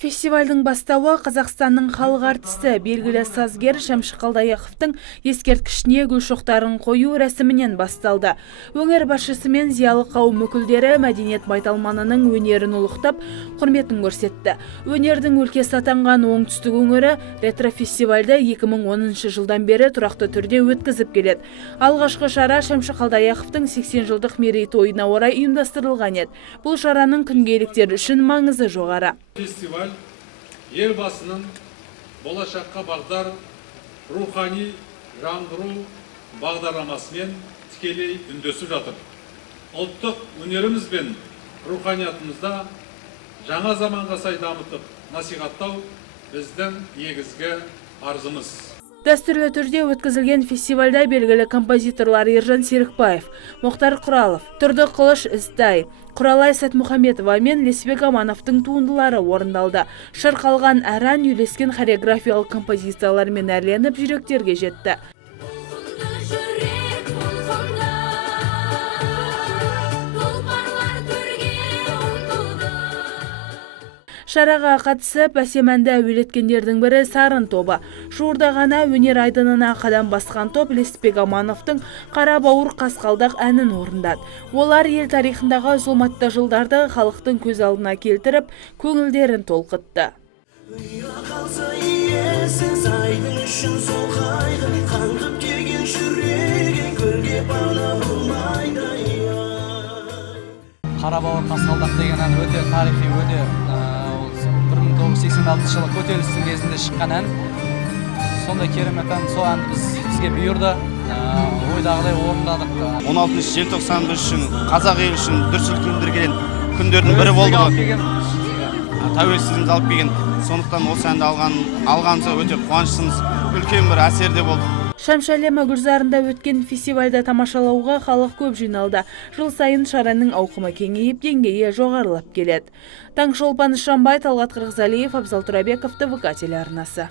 Фестивальдың бастауы Қазақстанның халық артисі белгілі сазгер Шәмші Қалдаяқовтың ескерткішіне гүл шоқтарын қою рәсімінен басталды. Өңір басшысы мен зиялы қауым өкілдері мәдениет майталманының өнерін ұлықтап, құрметін көрсетті. Өнердің өлкесі атанған оңтүстік өңірі ретро-фестивальді 2010 жылдан бері тұрақты түрде өткізіп келеді. Алғашқы шара Шәмші Қалдаяқовтың 80 жылдық мерейтойына орай ұйымдастырылған еді. Бұл шараның күнгейліктері үшін маңызы жоғары. Фестиваль елбасының болашаққа бағдар рухани жаңғыру бағдарламасымен тікелей үндесіп жатыр. Ұлттық өнеріміз бен руханиятымызда жаңа заманға сай дамытып насихаттау біздің негізгі арзымыз. Дәстүрлі түрде өткізілген фестивальда белгілі композиторлар Ержан Серікбаев, Мұхтар Құралов, Тұрды Қылыш Ізтай, Құралай Сәтмұхаметова мен Лесбек Амановтың туындылары орындалды. Шырқалған әрән үйлескен хореографиялық композициялармен әрленіп жүректерге жетті. Шараға қатысып, әсемәнді әуелеткендердің бірі Сарын тобы. Жуырда ғана өнер айдынына қадам басқан топ Лесбек Амановтың «Қара бауыр қасқалдақ» әнін орындады. Олар ел тарихындағы зұлматты жылдарды халықтың көз алдына келтіріп, көңілдерін толқытты. «Қара бауыр қасқалдақ» деген ән өте тарихи, өте 1986 жылы көтерілістің кезінде шыққан ән. Сондай керемет ән, сол әнді бізге бұйырды, ойдағыдай орындадық. 16 желтоқсан біз үшін, қазақ елі үшін дүрсіл көндірген күндердің бірі болды. Тәуелсіздігіміз алып келген. Сондықтан осы әнді алғанымызға өте қуаныштымыз, үлкен бір әсерде болды. Шәмші әлемі Гүлзарында өткен фестивальді тамашалауға халық көп жиналды. Жыл сайын шараның ауқымы кеңейіп, деңгейі жоғарылап келеді. Таңшолпан Шамбай, Талғат Қырғызалиев, Абзал Турабеков, ТВК телеарнасы.